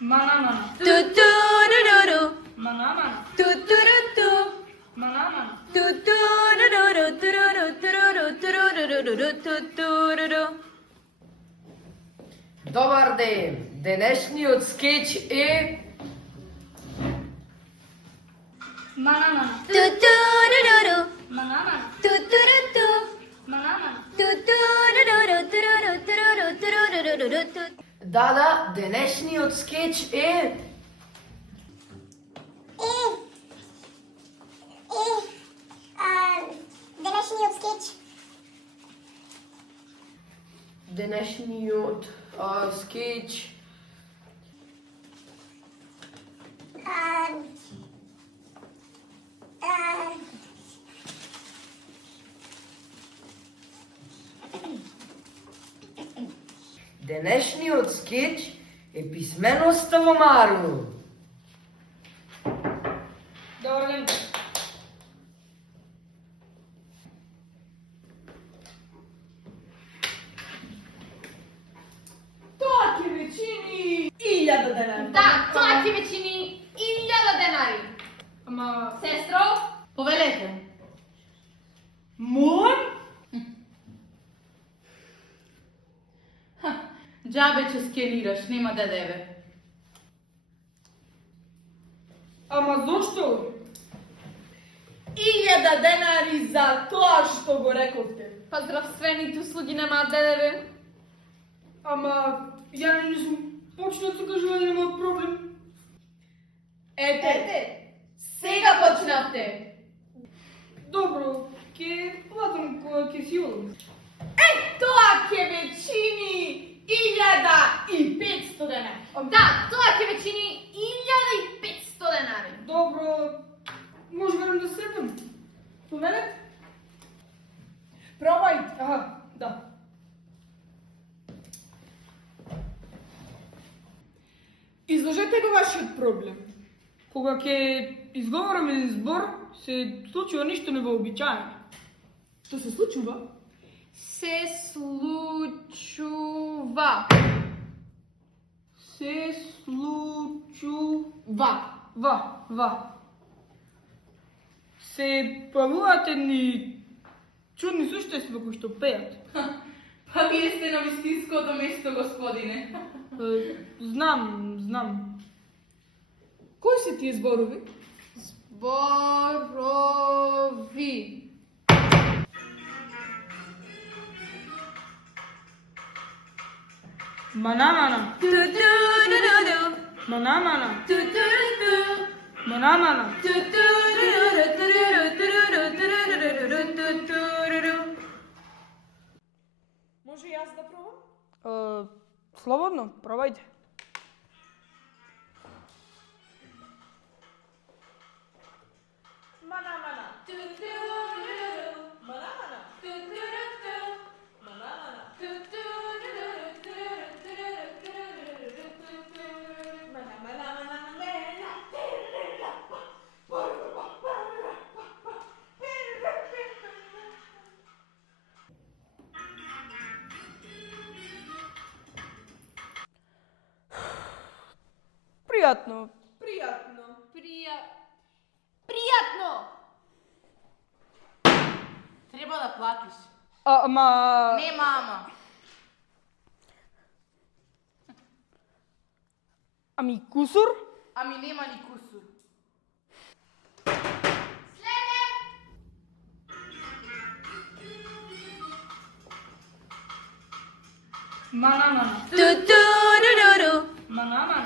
Manamana. Tutururu. Manamana. Tuturutu. Manamana. Tutururu. Tururu. Tururu. Tururu. Tutururu. Добар ден! Денешниот скеч е... Manamana. Tutururu. Manamana. Tuturutu. Manamana. Tutururu. Tururu. Tururu. Tururu. Да, денешниот скеч е... Денешниот скеч. Денешниот скеч... Денешниот скеч е писменоста во Мару. Добар ден. Тоа ќе ве чини 1000 денари. Да, тоа ќе ве чини 1000 денари. Ама... Сестро, повелете. Мон? Џабе ќе скенираш, нема да деве. Ама зошто? 1000 денари за тоа што го рековте. Па здравствените услуги немаат ДДВ. Ама... Ја не сум почнат со кажување, немаат проблем. Ете, сега почнавте. Добро, ќе платам кога ќе си одам. Тоа ќе ве чини 1500 денари. Да, тоа ќе ве чини 1500 денари. Добро, може верам да седам. Повелете? Пробајте. Аха, да. Изложете го вашиот проблем. Кога ќе изговораме збор, се случува ништо невообичаено. Што се случува? Се случува. Се случува. Ва. Се појавуваат едни чудни суштества кои што пеат. Па вие сте на вистинското место, господине. Знам. Кои се тие зборови? Зборови. Манамана. Tutururu. Манамана. Tuturutu. Манамана. Tutururu. Tururu. Tururu. Tururu. Tutururu. Може и јас да пробам? Слободно, пробајте. Манамана. Tutururu. Манамана. Tuturutu. Манамана. Пријатно. Пријатно. Треба да платиш. Ама... Нема ама. Ами кусур? Ами нема ни кусур. Манамана. Tutururu. Манамана.